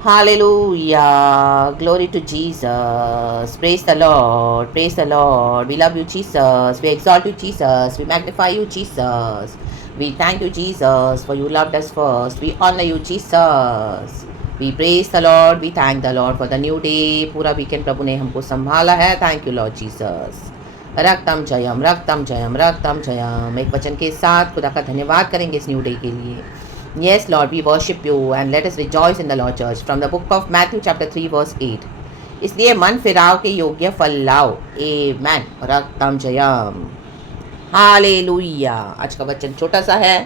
Hallelujah. Glory to Jesus. Praise the Lord. Praise the Lord. We love you, Jesus. We exalt you, Jesus. We magnify you, Jesus. We thank you, Jesus, for you loved us first. We honor you, Jesus. We praise the Lord. We thank the Lord for the new day. पूरा weekend प्रभु ने हमको संभाला है. Thank you, Lord Jesus. रक्तम Jayam रक्तम Jayam रक्तम Jayam. एक वचन के साथ खुदा का धन्यवाद करेंगे इस न्यू डे के लिए. Yes, Lord, we worship you and let us rejoice in the Lord Church. From the book of Matthew chapter 3 verse 8. इसलिए मन फिराव के योग्य फल लाओ. Amen. रक्तम जयम. हालेलुया. आज का वचन छोटा सा है,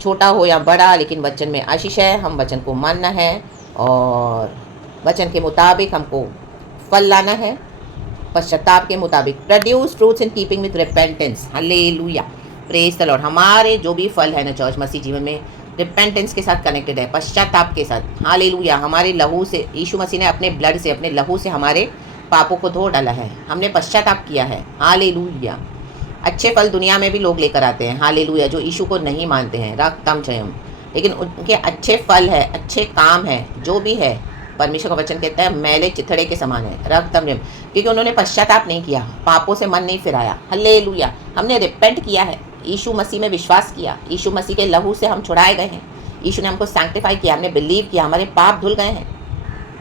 छोटा हो या बड़ा, लेकिन वचन में आशीष है. हम वचन को मानना है और वचन के मुताबिक हमको फल लाना है. पश्चाताप के मुताबिक. Produce fruits in keeping with repentance. Hallelujah. Praise the Lord. हमारे जो भी फल है ना चर्च मसीह जीवन में रिपेंटेंस के साथ कनेक्टेड है, पश्चाताप के साथ. हालेलुया. हमारे लहू से यीशु मसीह ने अपने ब्लड से, अपने लहू से हमारे पापों को धो डाला है. हमने पश्चाताप किया है. हालेलुया. अच्छे फल दुनिया में भी लोग लेकर आते हैं. हालेलुया. जो यीशु को नहीं मानते हैं, रक्तम जयम, लेकिन उनके अच्छे फल है, अच्छे काम है, जो भी है, परमेश्वर का वचन कहता है मैले चिथड़े के समान है. रक्तम जयम, क्योंकि उन्होंने पश्चाताप नहीं किया, पापों से मन नहीं फिराया. हालेलुया. हमने रिपेंट किया है, यीशु मसीह में विश्वास किया, यीशु मसीह के लहू से हम छुड़ाए गए हैं. यीशु ने हमको सैंक्टिफाई किया, हमने बिलीव किया, हमारे पाप धुल गए हैं,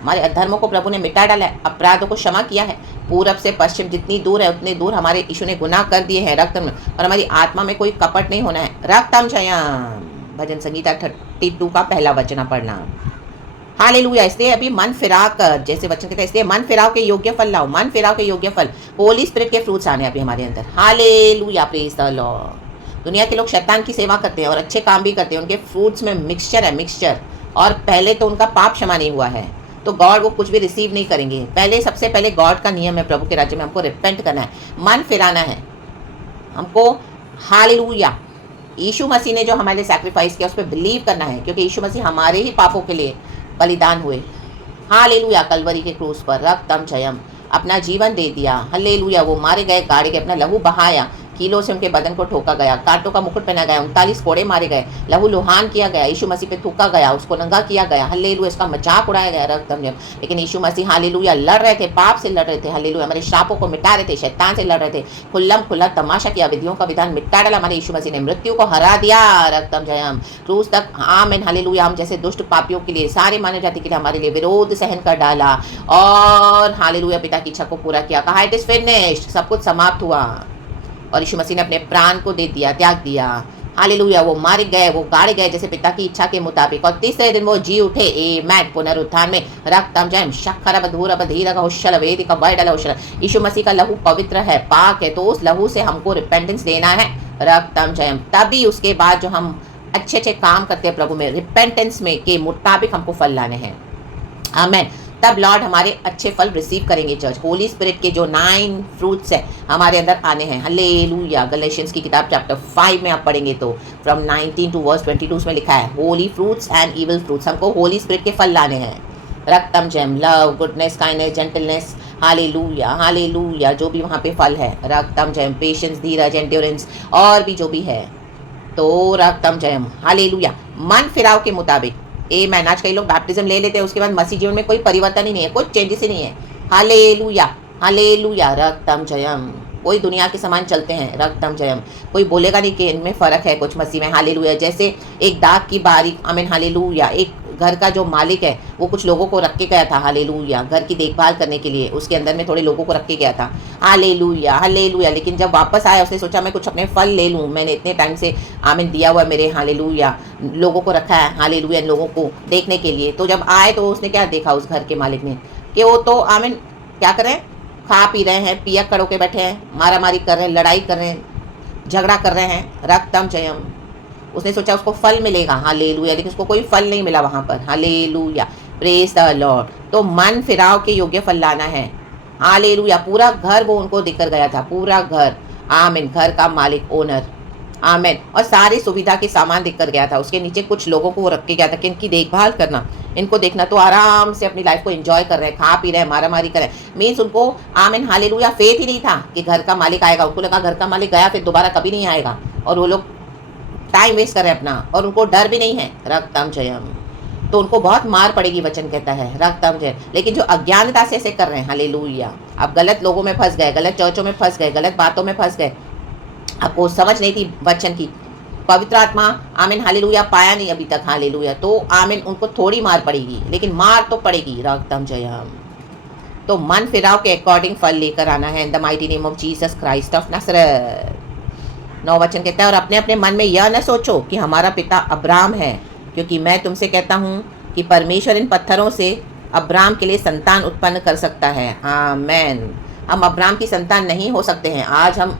हमारे अधर्मों को प्रभु ने मिटा डाला है, अपराधों को क्षमा किया है. पूरब से पश्चिम जितनी दूर है उतने दूर हमारे यीशु ने गुनाह कर दिए हैं. रक्त में, और हमारी आत्मा में कोई कपट नहीं होना है. रक्तम जयम. भजन संगीता 32 का पहला वचन पढ़ना. हालेलुया. इसलिए अभी मन फिरा कर, जैसे वचन कहते हैं, इसलिए मन फिराव के योग्य फल लाओ. मन फिराव के योग्य फल, होली स्पिरिट के फ्रूट्स आने अभी हमारे अंदर. हालेलुया. Praise the Lord. दुनिया के लोग शैतान की सेवा करते हैं और अच्छे काम भी करते हैं, उनके फ्रूट्स में मिक्सचर है, मिक्सचर. और पहले तो उनका पाप क्षमा नहीं हुआ है, तो गॉड वो कुछ भी रिसीव नहीं करेंगे. पहले सबसे पहले गॉड का नियम है प्रभु के राज्य में हमको रिपेंट करना है, मन फिराना है हमको. हालेलुया. यीशु मसीह ने जो हमारे लिए सैक्रिफाइस किया उस पर बिलीव करना है, क्योंकि यीशु मसीह हमारे ही पापों के लिए बलिदान हुए. हालेलुया. कलवरी के क्रूस पर रक्तम जयम, अपना जीवन दे दिया. हालेलुया. वो मारे गए, गाड़े गए, अपना लहू बहाया, कीलों से उनके बदन को ठोका गया, कांटों का मुकुट पहना गया, 39 कोड़े मारे गए, लहू लुहान किया गया, यीशु मसीह पे थूका गया, उसको नंगा किया गया. हालेलुया. इसका मजाक उड़ाया गया रक्तम जयम. लेकिन यीशु मसीह हालेलुया लड़ रहे थे, पाप से लड़ रहे थे. हालेलुया. हमारे श्रापों को मिटा रहे थे, शैतान से लड़ रहे थे. खुल्लम खुल्ला तमाशा किया, विधियों का विधान मिटा डाला हमारे यीशु मसीह ने. मृत्यु को हरा दिया. रक्तम जयम. क्रूस तक. आमीन. हालेलुया. हम जैसे दुष्ट पापियों के लिए, सारे मानव जाति के लिए हमारे लिए विरोध सहन कर डाला. और हालेलुया. पिता की इच्छा को पूरा किया. कहा इट इज फिनिश्ड. सब कुछ समाप्त हुआ. और यीशु मसीह ने अपने प्राण को दे दिया, त्याग दिया. हालेलुया. वो मारे गए, वो गाड़े गए जैसे पिता की इच्छा के मुताबिक, और तीसरे दिन वो जी उठे. आमीन. पुनरुत्थान में. रक्तम जयम. शक्कर बधूर बधीर होशल वेदिक बैडल होशल. यीशु मसीह का लहू पवित्र है, पाक है, तो उस लहू से हमको रिपेंटेंस देना है. रक्तम जयम. तभी उसके बाद जो हम अच्छे अच्छे काम करते हैं प्रभु में, रिपेंटेंस में के मुताबिक हमको फल लाने हैं. आमीन. तब लॉर्ड हमारे अच्छे फल रिसीव करेंगे. चर्च होली स्पिरिट के जो 9 फ्रूट्स हैं हमारे अंदर आने हैं. हालेलुया. गलेशियंस की किताब चैप्टर 5 में आप पढ़ेंगे तो फ्रॉम 19 टू वर्स 22 में लिखा है holy fruits and evil fruits. हमको होली स्पिरिट के फल लाने हैं. रक्तम जयम. Love, goodness, kindness, gentleness. Hallelujah. Hallelujah. जो भी वहाँ पे फल है, रक्तम जयम. पेशेंस, धीरज, एंड्योरेंस, और भी जो भी है, तो रक्तम जयम. हालेलुया. मन फिराव के मुताबिक. आमीन. आज कई लोग बैप्टिज्म ले लेते हैं, उसके बाद मसीह जीवन में कोई परिवर्तन ही नहीं है, कुछ चेंजेस ही नहीं है. हालेलुया. हालेलुया. रक्तम जयम. कोई दुनिया के समान चलते हैं. रक्तम जयम. कोई बोलेगा नहीं कि इनमें फ़र्क है कुछ मसीह में. हालेलुया. जैसे एक दाग की बारी. आमीन. हालेलुया. एक घर का जो मालिक है वो कुछ लोगों को रख के गया था. हालेलुया. घर की देखभाल करने के लिए उसके अंदर में थोड़े लोगों को रख के गया था. हालेलुया. हालेलुया. लेकिन जब वापस आया उसने सोचा मैं कुछ अपने फल ले लूँ, मैंने इतने टाइम से आमीन दिया हुआ मेरे, हालेलुया, लोगों को रखा है, हालेलुया, लोगों को देखने के लिए. तो जब आए तो उसने क्या देखा उस घर के मालिक ने, कि वो तो आमीन क्या कर रहे हैं, खा पी रहे हैं, पिया कड़ो के बैठे हैं, मारा मारी कर रहे हैं, लड़ाई कर रहे हैं, झगड़ा कर रहे हैं. रक्तम जयम. उसने सोचा उसको फल मिलेगा. हालेलुया. लेकिन उसको कोई फल नहीं मिला वहाँ पर. हालेलुया. Praise the Lord. तो मन फिराव के योग्य फल लाना है. हालेलुया. पूरा घर वो उनको देकर गया था, पूरा घर. आमीन. घर का मालिक, ओनर. आमीन. और सारी सुविधा के सामान देकर गया था. उसके नीचे कुछ लोगों को वो रख के गया था कि इनकी देखभाल करना, इनको देखना. तो आराम से अपनी लाइफ को एंजॉय कर रहे हैं, खा पी रहे हैं, मारा मारी कर रहे हैं. मीन्स उनको आमीन हालेलुया फेथ ही नहीं था कि घर का मालिक आएगा. उनको लगा घर का मालिक गया फिर दोबारा कभी नहीं आएगा, और वो लोग टाइम वेस्ट कर रहे हैं अपना, और उनको डर भी नहीं है. रक्तम जयम. तो उनको बहुत मार पड़ेगी, वचन कहता है रक्तम जय। लेकिन जो अज्ञानता से ऐसे कर रहे हैं, हालेलुया, आप गलत लोगों में फंस गए, गलत चर्चों में फंस गए, गलत बातों में फंस गए, आपको समझ नहीं थी वचन की, पवित्र आत्मा आमीन हालेलुया पाया नहीं अभी तक, हालेलुया, तो आमीन उनको थोड़ी मार पड़ेगी, लेकिन मार तो पड़ेगी, रक्तम जयम। तो मन फिराव के अकॉर्डिंग फल लेकर आना है, in the mighty name of Jesus Christ of Nazareth. 9 वचन कहता है, और अपने अपने मन में यह न सोचो कि हमारा पिता अब्राम है, क्योंकि मैं तुमसे कहता हूँ कि परमेश्वर इन पत्थरों से अब्राम के लिए संतान उत्पन्न कर सकता है। आमेन। हम अब्राम की संतान नहीं हो सकते हैं। आज हम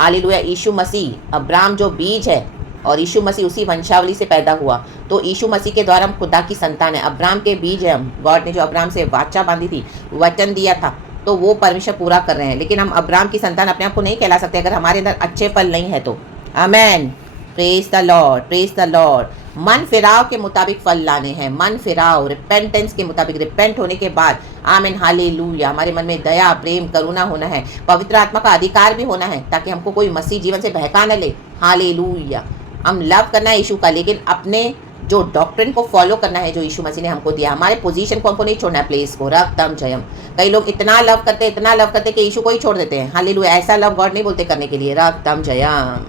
हालेलुया, यीशु मसीह अब्राम जो बीज है और यीशु मसीह उसी वंशावली से पैदा हुआ, तो यीशु मसीह के द्वारा हम खुदा की संतान है, अब्राम के बीज है हम। गॉड ने जो अब्राम से वाचा बांधी थी, वचन दिया था, तो वो परमेश्वर पूरा कर रहे हैं। लेकिन हम अब्राम की संतान अपने आप को नहीं कहला सकते अगर हमारे अंदर अच्छे फल नहीं है तो। Amen. Praise the Lord, praise the Lord. मन फिराव के मुताबिक फल लाने हैं, मन फिराव, रिपेंटेंस के मुताबिक, रिपेंट होने के बाद आमीन हालेलुया, हमारे मन में दया, प्रेम, करुणा होना है, पवित्र आत्मा का अधिकार भी होना है, ताकि हमको कोई मसीह जीवन से बहका न ले। हालेलुया। हम लव करना है यीशु का, लेकिन अपने जो डॉक्ट्रिन को फॉलो करना है जो यीशु मसीह ने हमको दिया, हमारे पोजीशन को हमको नहीं छोड़ना है, प्लेस को, रक्तम जयम। कई लोग इतना लव करते, इतना लव करते कि यीशु को ही छोड़ देते हैं। हालेलुया। ऐसा लव गॉड नहीं बोलते करने के लिए, रक्तम जयम।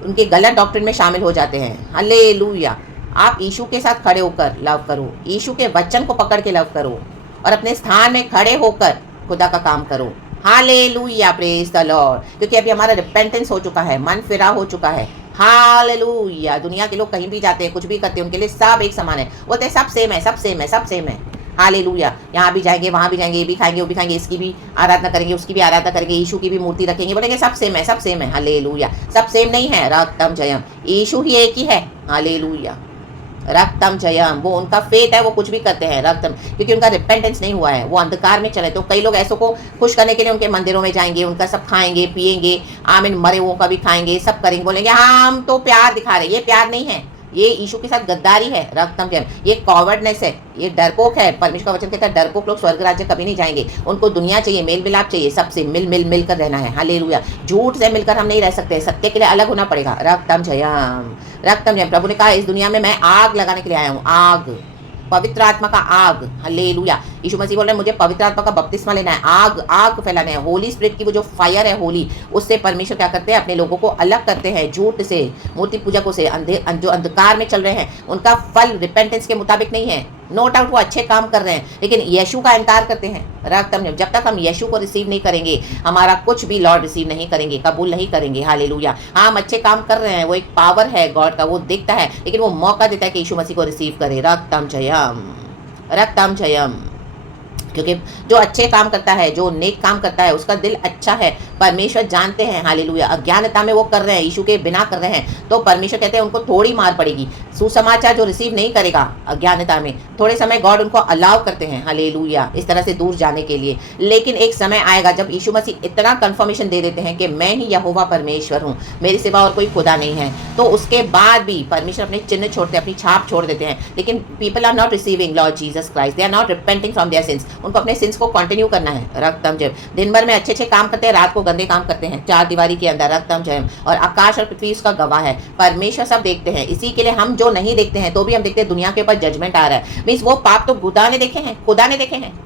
उनके गलत डॉक्ट्रिन में शामिल हो जाते हैं। हालेलुया। आप यीशु के साथ खड़े होकर लव करो, यीशु के वचन को पकड़ के लव करो, और अपने स्थान में खड़े होकर खुदा का काम करो। Hallelujah, praise the Lord. क्योंकि अभी हमारा रिपेंटेंस हो चुका है, मन फिरा हो चुका है। हालेलुया। दुनिया के लोग कहीं भी जाते हैं, कुछ भी करते हैं, उनके लिए सब एक समान है, बोलते हैं सब सेम है, सब सेम है, सब सेम है। हालेलुया। यहाँ भी जाएंगे, वहाँ भी जाएंगे, ये भी खाएंगे, वो भी खाएंगे, इसकी भी आराधना करेंगे, उसकी भी आराधना करेंगे, यीशु की भी मूर्ति रखेंगे, बोलेंगे सब सेम है, सब सेम है। हालेलुया। सब सेम नहीं है, रक्तम जयम। यीशु ही एक ही है। हालेलुया। रक्तम जयम। वो उनका फेथ है, वो कुछ भी करते हैं, रक्तम, क्योंकि उनका रिपेंटेंस नहीं हुआ है, वो अंधकार में चले। तो कई लोग ऐसों को खुश करने के लिए उनके मंदिरों में जाएंगे, उनका सब खाएंगे पिएंगे, आमीन, मरे हुओं का भी खाएंगे, सब करेंगे, बोलेंगे हाँ हम तो प्यार दिखा रहे हैं। ये प्यार नहीं है, ये यीशु के साथ गद्दारी है, रक्तम जयम। ये कॉवर्डनेस है, ये डरपोक है। परमेश्वर का वचन कहता है डरपोक लोग स्वर्ग राज्य कभी नहीं जाएंगे। उनको दुनिया चाहिए, मेल मिलाप चाहिए, सबसे मिल कर रहना है। हालेलुया। झूठ से मिलकर हम नहीं रह सकते, सत्य के लिए अलग होना पड़ेगा, रक्तम जयम, रक्तम जयम। प्रभु ने कहा इस दुनिया में मैं आग लगाने के लिए आया हूँ, आग, पवित्र आत्मा का आग। हालेलुया। यीशु मसीह बोल रहे हैं मुझे पवित्र आत्मा का बपतिस्मा लेना है, आग, आग फैलाना है। होली स्पिरिट की वो जो फायर है होली, उससे परमेश्वर क्या करते हैं, अपने लोगों को अलग करते हैं झूठ से, मूर्ति पूजकों से, जो अंधकार में चल रहे हैं। उनका फल रिपेंटेंस के मुताबिक नहीं है। नो डाउट वो अच्छे काम कर रहे हैं, लेकिन यीशु का इनकार करते हैं, रक्तम जयम। जब तक हम यीशु को रिसीव नहीं करेंगे, हमारा कुछ भी लॉर्ड रिसीव नहीं करेंगे, कबूल नहीं करेंगे। हालेलुया। हाँ, हम अच्छे काम कर रहे हैं, वो एक पावर है गॉड का, वो दिखता है, लेकिन वो मौका देता है कि यीशु मसीह को रिसीव करे, रक्तम जयम, रक्तम जयम। क्योंकि जो अच्छे काम करता है, जो नेक काम करता है, उसका दिल अच्छा है, परमेश्वर जानते हैं। हालेलुया। अज्ञानता में वो कर रहे हैं, यीशु के बिना कर रहे हैं, तो परमेश्वर कहते हैं उनको थोड़ी मार पड़ेगी। सुसमाचार जो रिसीव नहीं करेगा अज्ञानता में, थोड़े समय गॉड उनको अलाउ करते हैं, हालेलुया, इस तरह से दूर जाने के लिए। लेकिन एक समय आएगा जब यीशु मसीह इतना कंफर्मेशन दे देते हैं कि मैं ही यहोवा परमेश्वर हूँ, मेरे सिवा और कोई खुदा नहीं है, तो उसके बाद भी परमेश्वर अपने चिन्ह छोड़ते हैं, अपनी छाप छोड़ देते हैं। लेकिन people are not receiving Lord Jesus Christ, they are not repenting from their sins. उनको अपने सिंस को कंटिन्यू करना है, रक्तम जयम। दिन भर में अच्छे अच्छे काम करते हैं, रात को गंदे काम करते हैं, चार दीवारी के अंदर, रक्तम जयम। और आकाश और पृथ्वी उसका गवाह है, परमेश्वर सब देखते हैं। इसी के लिए हम जो नहीं देखते हैं तो भी हम देखते हैं दुनिया के ऊपर जजमेंट आ रहा है। मीन्स वो पाप तो खुदा ने देखे हैं, खुदा ने देखे हैं।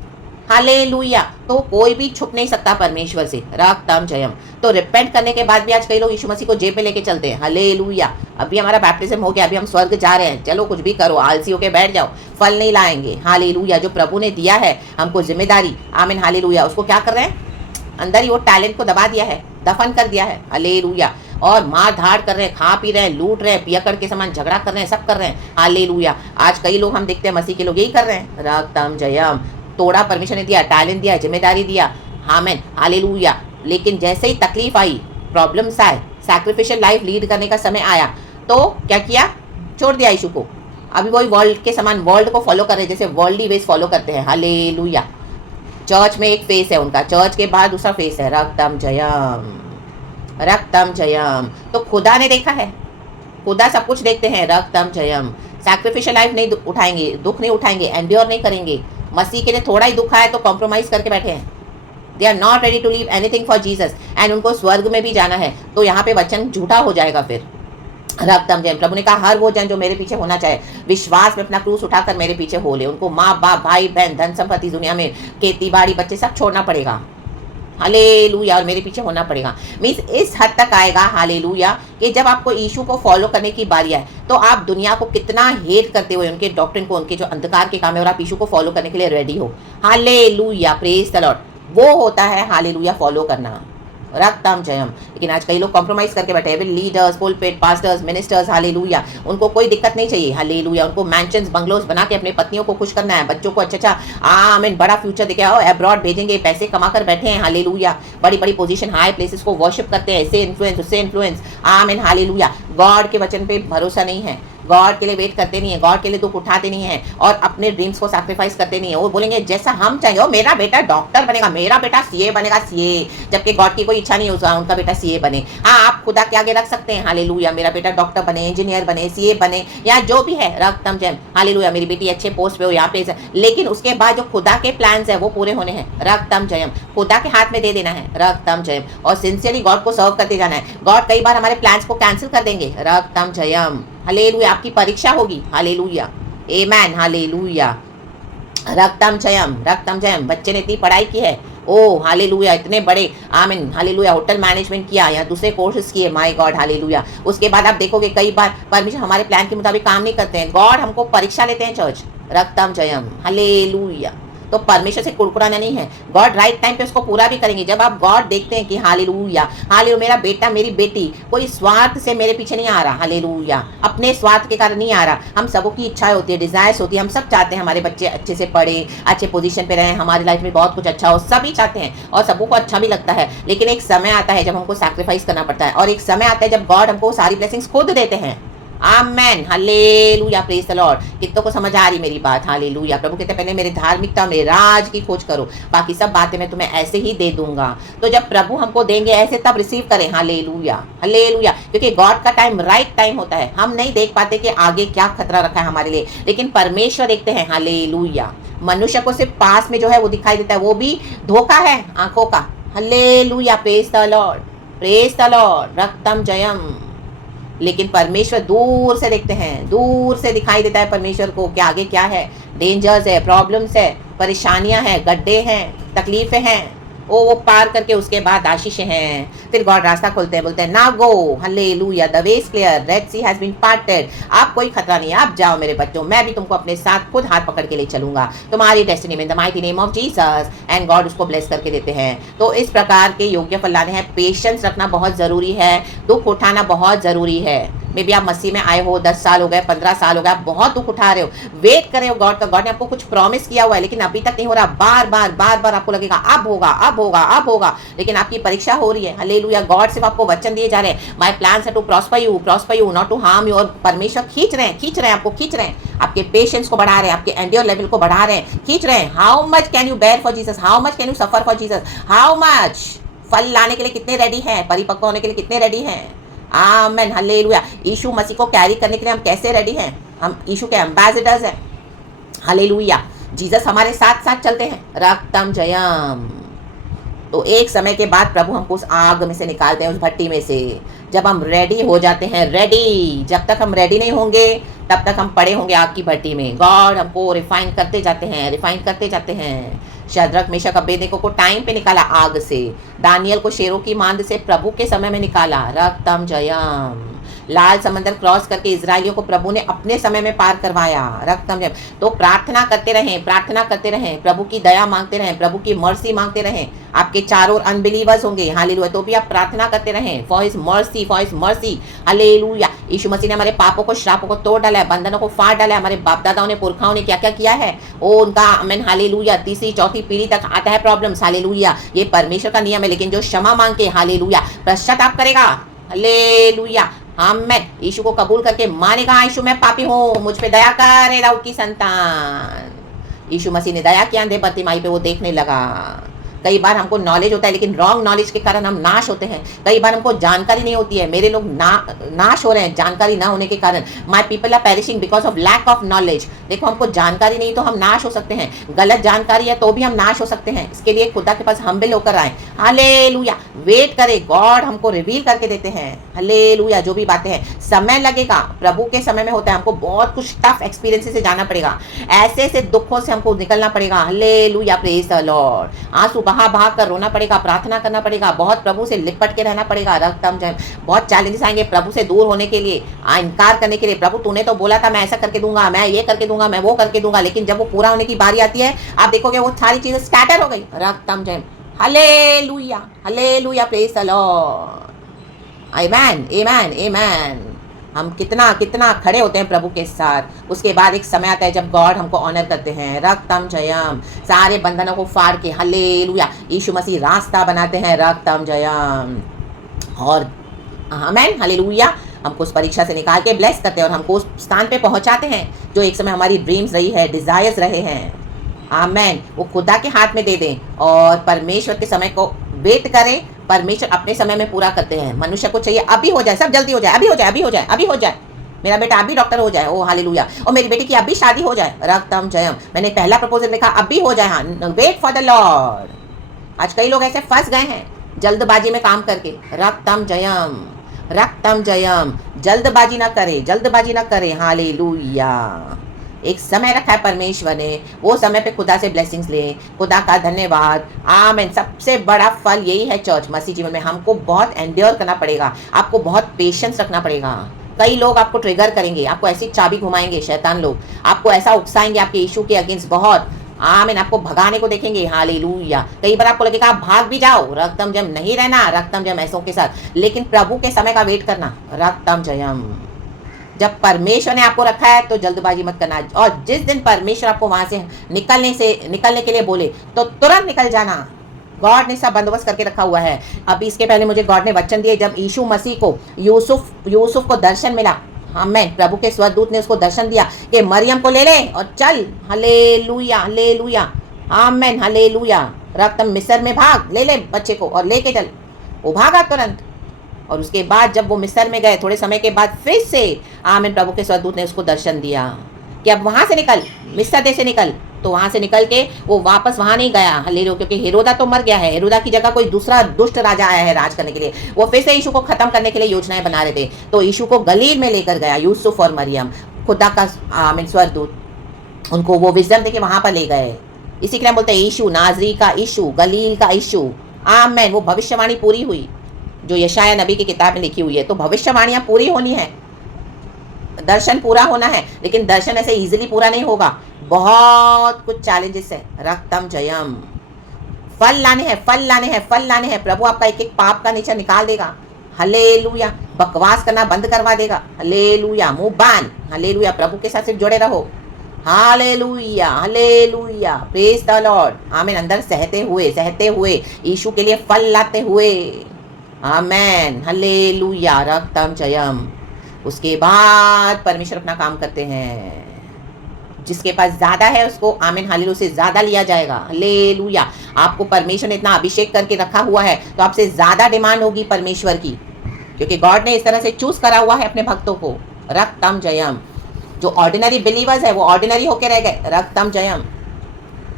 हालेलुया। तो कोई भी छुप नहीं सकता परमेश्वर से, रक्तम जयम। तो रिपेंट करने के बाद भी आज कई लोग यीशु मसीह को जेब में लेके चलते हैं। हालेलुया। अभी हमारा बैप्टिज्म हो गया, अभी हम स्वर्ग जा रहे हैं, चलो कुछ भी करो, आलसी होके बैठ जाओ, फल नहीं लाएंगे। हालेलुया। जो प्रभु ने दिया है हमको जिम्मेदारी, आमीन हालेलुया, उसको क्या कर रहे हैं, अंदर ही वो टैलेंट को दबा दिया है, दफन कर दिया है। हालेलुया। और मार धाड़ कर रहे हैं, खा पी रहे हैं, लूट रहे हैं, पियकड़ के समान झगड़ा कर रहे हैं, सब कर रहे हैं। हालेलुया। आज कई लोग हम देखते हैं मसीह के लोग यही कर रहे हैं, रक्तम जयम। तोड़ा परमेश्वर ने दिया, टैलेंट दिया, जिम्मेदारी दिया, आमीन हालेलुया। लेकिन जैसे ही तकलीफ आई, प्रॉब्लम्स आए, सैक्रिफिशियल लाइफ लीड करने का समय आया, तो क्या किया, छोड़ दिया यीशु को। अभी वही वर्ल्ड के समान वर्ल्ड को फॉलो कर रहे हैं, जैसे वर्ल्डली वेज फॉलो करते हैं। हालेलुया। चर्च में एक फेस है उनका, चर्च के बाद दूसरा फेस है, रक्तम जयम, रक्तम जयम। तो खुदा ने देखा है, खुदा सब कुछ देखते हैं, रक्तम जयम। सैक्रिफिशियल लाइफ नहीं उठाएंगे, दुख नहीं उठाएंगे, एंड्योर नहीं करेंगे। मसीह के लिए थोड़ा ही दुख आए तो कॉम्प्रोमाइज करके बैठे हैं। They are not ready to leave anything for Jesus, and उनको स्वर्ग में भी जाना है, तो यहाँ पे वचन झूठा हो जाएगा फिर। रक्तम जय। प्रभु ने कहा हर वो जन जो मेरे पीछे होना चाहे विश्वास में अपना क्रूस उठाकर मेरे पीछे हो ले। उनको माँ बाप भाई बहन धन संपत्ति दुनिया में खेती बाड़ी बच्चे सब छोड़ना पड़ेगा। हालेलुया। और मेरे पीछे होना पड़ेगा। मीन्स इस हद तक आएगा हालेलुया कि जब आपको यीशु को फॉलो करने की बारी आए तो आप दुनिया को कितना हेट करते हुए उनके डॉक्ट्रिन को, उनके जो अंधकार के काम है, और आप यीशु को फॉलो करने के लिए रेडी हो। Hallelujah, praise the Lord. वो होता है हालेलुया फॉलो करना। रक्तम जयम। लेकिन आज कई लोग कॉम्प्रोमाइज करके बैठे हैं। Leaders, pulpit, pastors, ministers, hallelujah, उनको कोई दिक्कत नहीं चाहिए। हालेलुया, उनको मैंशंस बंगलोज बना के अपने पत्नियों को खुश करना है, बच्चों को अच्छा आमीन बड़ा फ्यूचर दिखे, अब्रॉड भेजेंगे, पैसे कमा कर बैठे हैं। हालेलुया, बड़ी बड़ी पोजीशन, हाई प्लेसेस को वर्शिप करते हैं, इससे इन्फ्लुएंस उससे इन्फ्लुएंस। आमीन हालेलुया। गॉड के वचन पे भरोसा नहीं है, गॉड के लिए वेट करते नहीं है, गॉड के लिए दुख उठाते नहीं है, और अपने ड्रीम्स को सैक्रिफाइस करते नहीं है। वो बोलेंगे जैसा हम चाहेंगे, ओ मेरा बेटा डॉक्टर बनेगा, मेरा बेटा सीए बनेगा, सीए, जबकि गॉड की कोई इच्छा नहीं होगा उनका बेटा सीए बने। हाँ, आप खुदा के आगे रख सकते हैं हालेलुया, मेरा बेटा डॉक्टर बने, इंजीनियर बने, सीए बने, या जो भी है रक्तम जयम। हालेलुया, मेरी बेटी अच्छे पोस्ट पे हो यहाँ पे, लेकिन उसके बाद जो खुदा के प्लान्स है वो पूरे होने हैं। रक्तम जयम, खुदा के हाथ में दे देना है। रक्तम जयम, और सिंसियरली गॉड को सर्व करते जाना है। गॉड कई बार हमारे प्लान्स को कैंसिल कर देंगे। रक्तम जयम। हालेलुया, आपकी परीक्षा होगी। हालेलुया, आमेन, हालेलुया। रक्तम जयम, रक्तम जयम। बच्चे ने इतनी पढ़ाई की है, ओ हालेलुया, इतने बड़े, आमीन हालेलुया, होटल मैनेजमेंट किया या दूसरे कोर्सेज किए, माय गॉड हालेलुया। उसके बाद आप देखोगे कई बार परमेश्वर हमारे प्लान के मुताबिक काम नहीं करते हैं। गॉड हमको परीक्षा लेते हैं चर्च। रक्तम जयम, हालेलुया। तो परमेश्वर से कुड़कुड़ाना नहीं है, गॉड राइट टाइम पे उसको पूरा भी करेंगे। जब आप गॉड देखते हैं कि हालेलुया, हालेलुया, मेरा बेटा मेरी बेटी कोई स्वार्थ से मेरे पीछे नहीं आ रहा, हालेलुया, अपने स्वार्थ के कारण नहीं आ रहा। हम सबों की इच्छाएं होती है, डिजायर्स होती है, हम सब चाहते हैं हमारे बच्चे अच्छे से पढ़े, अच्छे पोजीशन पे रहें, हमारी लाइफ में बहुत कुछ अच्छा हो, सभी चाहते हैं और सबों को अच्छा भी लगता है। लेकिन एक समय आता है जब हमको सैक्रिफाइस करना पड़ता है, और एक समय आता है जब गॉड हमको सारी ब्लेसिंग्स खुद देते हैं। आमेन, हालेलुया, प्रेज द लॉर्ड। कितनों को समझ आ रही मेरी बात? हालेलुया। प्रभु कहते पहले मेरे धार्मिकता, मेरे राज की खोज करो, बाकी सब बातें मैं तुम्हें ऐसे ही दे दूंगा। तो जब प्रभु हमको देंगे ऐसे, तब रिसीव करें। Hallelujah, hallelujah. क्योंकि गॉड का टाइम राइट टाइम होता है। हम नहीं देख पाते कि आगे क्या खतरा रखा है हमारे लिए, लेकिन परमेश्वर देखते हैं। हालेलुया। मनुष्य को सिर्फ पास में जो है वो दिखाई देता है, वो भी धोखा है आंखों का। Hallelujah, praise the Lord, praise the Lord. रक्तम जयम। लेकिन परमेश्वर दूर से देखते हैं, दूर से दिखाई देता है परमेश्वर को कि आगे क्या है। डेंजर्स है, प्रॉब्लम्स है, परेशानियां हैं, गड्ढे हैं, तकलीफें हैं, वो पार करके उसके बाद आशीषें हैं। फिर गॉड रास्ता खोलते हैं, बोलते हैं now go, hallelujah, the way is clear, Red Sea has been parted. आप कोई खतरा नहीं है, आप जाओ मेरे बच्चों, मैं भी तुमको अपने साथ खुद हाथ पकड़ के ले चलूंगा तुम्हारी डेस्टिनी में, the mighty name of Jesus. And God उसको ब्लेस करके देते हैं। तो इस प्रकार के योग्य फल लाने हैं। पेशेंस रखना बहुत जरूरी है, दुख उठाना बहुत जरूरी है। मे भी आप मसीह में आए हो, 10 साल हो गए, 15 साल हो गए, आप बहुत दुख उठा रहे हो, वेट कर रहे हो गॉड का। गॉड ने आपको कुछ प्रॉमिस किया हुआ है, लेकिन अभी तक नहीं हो रहा। बार बार आपको लगेगा अब होगा, अब होगा, अब होगा, लेकिन आपकी परीक्षा हो रही है। हालेलुया। गॉड सिर्फ आपको वचन दिए जा रहे हैं, my plans are to prosper you, not to harm you. और परमेश्वर खींच रहे हैं, आपको खींच रहे हैं, आपके पेशेंस को बढ़ा रहे हैं, आपके एंड्योर लेवल को बढ़ा रहे हैं, खींच रहे हैं। How much can you bear for Jesus, how much can you suffer for Jesus, how much. फल लाने के लिए कितने रेडी हैं, परिपक्व होने के लिए कितने रेडी हैं। आमेन, हालेलुया। यीशु मसीह को कैरी करने के लिए हम कैसे रेडी हैं? हम यीशु के एम्बेसडर्स हैं। हालेलुया। जीसस हमारे साथ साथ चलते हैं। रक्तम जयम। तो एक समय के बाद प्रभु हमको उस आग में से निकालते हैं, उस भट्टी में से, जब हम रेडी हो जाते हैं। रेडी, जब तक हम रेडी नहीं होंगे तब तक हम पड़े होंगे आग की भट्टी में। गॉड हमको रिफाइन करते जाते हैं, रिफाइन करते जाते हैं। शद्रक मेशक अबेदnego को टाइम पे निकाला आग से, दानियल को शेरों की मांद से प्रभु के समय में निकाला। रक्तम जयम। लाल समंदर क्रॉस करके इजरायलियों को प्रभु ने अपने समय में पार करवाया। रक्तम जयम। तो प्रार्थना करते रहें, प्रार्थना करते रहें, प्रभु की दया मांगते रहें, प्रभु की मर्सी मांगते रहें। आपके चारों अनबिलीवर्स होंगे, हालेलुया, तो भी आप प्रार्थना करते रहें for his mercy, for his mercy. Hallelujah. यीशु मसीह ने हमारे पापों को, श्रापों को तोड़ डाला है, बंधनों को फाड़ डाला है। हमारे बाप दादाओं ने, पुरखाओं ने क्या क्या किया है, वो उनका आमीन हालेलुया तीसरी चौथी पीढ़ी तक आता है प्रॉब्लम्स। हालेलुया। ये परमेश्वर का नियम है, लेकिन जो क्षमा मांग के हालेलुया पश्चाताप करेगा, हालेलुया, आमेन, यीशु को कबूल करके मानेगा, यीशु मैं पापी हूँ, मुझ पे दया कर हे दाऊद की संतान। यीशु मसीह ने दया किया अंधे बर्तिमाई पे, वो देखने लगा। कई बार हमको नॉलेज होता है लेकिन रॉन्ग नॉलेज के कारण हम नाश होते हैं। कई बार हमको जानकारी नहीं होती है, मेरे लोग नाश हो रहे हैं जानकारी ना होने के कारण। My people are perishing because of lack of knowledge. देखो हमको जानकारी नहीं तो हम नाश हो सकते हैं, गलत जानकारी है तो भी हम नाश हो सकते हैं। इसके लिए खुदा के पास हम्बल होकर आए। हालेलुया, वेट करे, गॉड हमको रिवील करके देते हैं। हालेलुया, जो भी बातें हैं समय लगेगा, प्रभु के समय में होता है। हमको बहुत कुछ टफ एक्सपीरियंस से जाना पड़ेगा, ऐसे ऐसे दुखों से हमको निकलना पड़ेगा। Hallelujah, praise the Lord. आंसू बहा बहा कर रोना पड़ेगा, प्रार्थना करना पड़ेगा, बहुत प्रभु से लिपट के रहना पड़ेगा। रक्तम जय, बहुत चैलेंजेस आएंगे प्रभु से दूर होने के लिए, इनकार करने के लिए। प्रभु तूने तो बोला था मैं ऐसा करके दूंगा, मैं ये करके दूंगा, मैं वो करके दूंगा, लेकिन जब वो पूरा होने की बारी आती है आप देखोगे वो सारी चीजें स्कैटर हो गई। रक्तम जय, hallelujah, hallelujah, praise the Lord. Amen, amen, amen. हम कितना कितना खड़े होते हैं प्रभु के साथ। उसके बाद एक समय आता है जब गॉड हमको ऑनर करते हैं। रक्तम जयम, सारे बंधनों को फाड़ के, हालेलुया, यीशु मसीह रास्ता बनाते हैं। रक्तम जयम, और आमेन, हालेलुया, हमको उस परीक्षा से निकाल के ब्लेस करते हैं और हमको उस स्थान पे पहुंचाते हैं जो एक समय हमारी ड्रीम्स रही है, डिजायर्स रहे हैं। आमेन, वो खुदा के हाथ में दे दें और परमेश्वर के समय को वेट करें। परमेश्वर अपने समय में पूरा करते हैं। मनुष्य को चाहिए अभी हो जाए, सब जल्दी हो जाए, अभी हो जाए, अभी हो जाए, अभी हो जाए। मेरा बेटा अभी डॉक्टर हो जाए, ओ हालेलुया, और मेरी बेटी की अभी शादी हो जाए। रक्तम जयम, मैंने पहला प्रपोजल लिखा, अभी हो जाए। हाँ, वेट फॉर द लॉर्ड। आज कई लोग ऐसे फंस गए हैं जल्दबाजी में काम करके। रक्तम जयम, रक्तम जयम, जल्दबाजी ना करे, जल्दबाजी ना करे। हालेलुया, एक समय रखा है परमेश्वर ने, वो समय पे खुदा से ब्लेसिंग्स ले। खुदा का धन्यवाद। आमीन। सबसे बड़ा फल यही है चर्च मसीह जीवन में, हमको बहुत एंड्योर करना पड़ेगा, आपको बहुत पेशेंस रखना पड़ेगा। कई लोग आपको ट्रिगर करेंगे, आपको ऐसी चाबी घुमाएंगे शैतान लोग, आपको ऐसा उकसाएंगे आपके यीशु के अगेंस्ट बहुत। आमीन, आपको भगाने को देखेंगे। हालेलुया, कई बार आपको लगेगा आप भाग भी जाओ, रक्तम जयम नहीं रहना, रक्तम जयम ऐसों के साथ, लेकिन प्रभु के समय का वेट करना। रक्तम जयम, जब परमेश्वर ने आपको रखा है तो जल्दबाजी मत करना, और जिस दिन परमेश्वर आपको वहां से निकलने के लिए बोले तो तुरंत निकल जाना। गॉड ने सब बंदोबस्त करके रखा हुआ है। अभी इसके पहले मुझे गॉड ने वचन दिए, जब यीशु मसीह को यूसुफ को दर्शन मिला, आमीन, प्रभु के स्वर्गदूत ने उसको दर्शन दिया कि मरियम को ले ले और चल। हालेलुया, हालेलुया, आमीन, हालेलुया, रक्तम मिस्र में भाग, ले ले बच्चे को और लेके चल। वो भागा तुरंत, और उसके बाद जब वो मिस्र में गए थोड़े समय के बाद फिर से आमीन, प्रभु के स्वर्गदूत ने उसको दर्शन दिया कि अब वहां से निकल, मिस्र देश से निकल। तो वहां से निकल के वो वापस वहां नहीं गया, हालेलुया, क्योंकि हेरोदा तो मर गया है। हेरोदा की जगह कोई दूसरा दुष्ट राजा आया है राज करने के लिए। वो फिर से यीशु को खत्म करने के लिए योजनाएं बना रहे थे। तो यीशु को गलील में लेकर गया यूसुफ और मरियम, खुदा का आमीन स्वर्गदूत उनको वो विजडम देके वहां पर ले गए। इसी के लिए बोलते हैं यीशु नाजरी का यीशु, गलील का यीशु। आमीन, वो भविष्यवाणी पूरी हुई जो यशाया नबी की किताब में लिखी हुई है। तो भविष्यवाणियां पूरी होनी है, दर्शन पूरा होना है, लेकिन दर्शन ऐसे इजीली पूरा नहीं होगा, बहुत कुछ चैलेंजेस है। रक्तम जयम, फल लाने हैं, फल लाने हैं, फल लाने हैं। प्रभु आपका एक एक पाप का नीचा निकाल देगा। हालेलुया, बकवास करना बंद करवा देगा। हालेलुया, मुंह बांध। हालेलुया, प्रभु के साथ सिर्फ जुड़े रहो। Hallelujah, hallelujah, praise the Lord. आमीन, अंदर सहते हुए यीशु के लिए फल लाते हुए। आमेन, हालेलुया, रक्तम जयम। उसके बाद परमेश्वर अपना काम करते हैं। जिसके पास ज्यादा है उसको आमीन हालेलुया से ज्यादा लिया जाएगा। हालेलुया, आपको परमेश्वर ने इतना अभिषेक करके रखा हुआ है तो आपसे ज्यादा डिमांड होगी परमेश्वर की, क्योंकि गॉड ने इस तरह से चूज करा हुआ है अपने भक्तों को। रक्तम जयम, जो ऑर्डिनरी बिलीवर्स है वो ऑर्डिनरी होके रह गए। रक्तम जयम,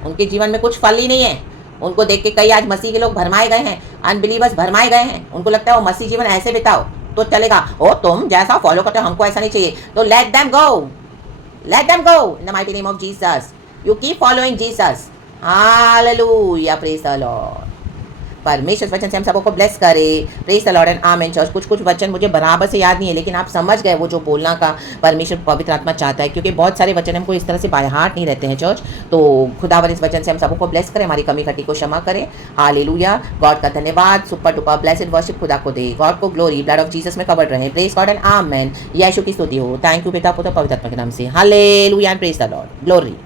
उनके जीवन में कुछ फल ही नहीं है। उनको देख के कई आज मसीह के लोग भरमाए गए हैं, अनबिलीवर्स भरमाए गए हैं। उनको लगता है वो मसीह जीवन ऐसे बिताओ तो चलेगा, ओ तुम जैसा फॉलो करते हो हमको ऐसा नहीं चाहिए, तो let them go, let them go in the mighty name of Jesus. You keep following Jesus. Hallelujah, praise the Lord. परमेश्वर वचन से हम सबको ब्लेस करे। Praise the Lord and amen church. कुछ वचन मुझे बराबर से याद नहीं है, लेकिन आप समझ गए वो जो बोलना का परमेश्वर पवित्र आत्मा चाहता है, क्योंकि बहुत सारे वचन हमको इस तरह से बाय हार्ट नहीं रहते हैं चर्च। तो खुदावन इस वचन से हम सबको ब्लेस करें, हमारी कमी खटी को क्षमा करें। हालेलुया, गॉड का धन्यवाद। सुपर डुपर ब्लेस्ड वर्शिप खुदा को दे, गॉड को ग्लोरी, ब्लड ऑफ जीसस में कवर्ड रहे। प्रेज गॉड एंड आमेन। यीशु की स्तुति हो। थैंक यू पिता पुत्र पवित्र आत्मा के नाम से। Hallelujah and praise the Lord, glory.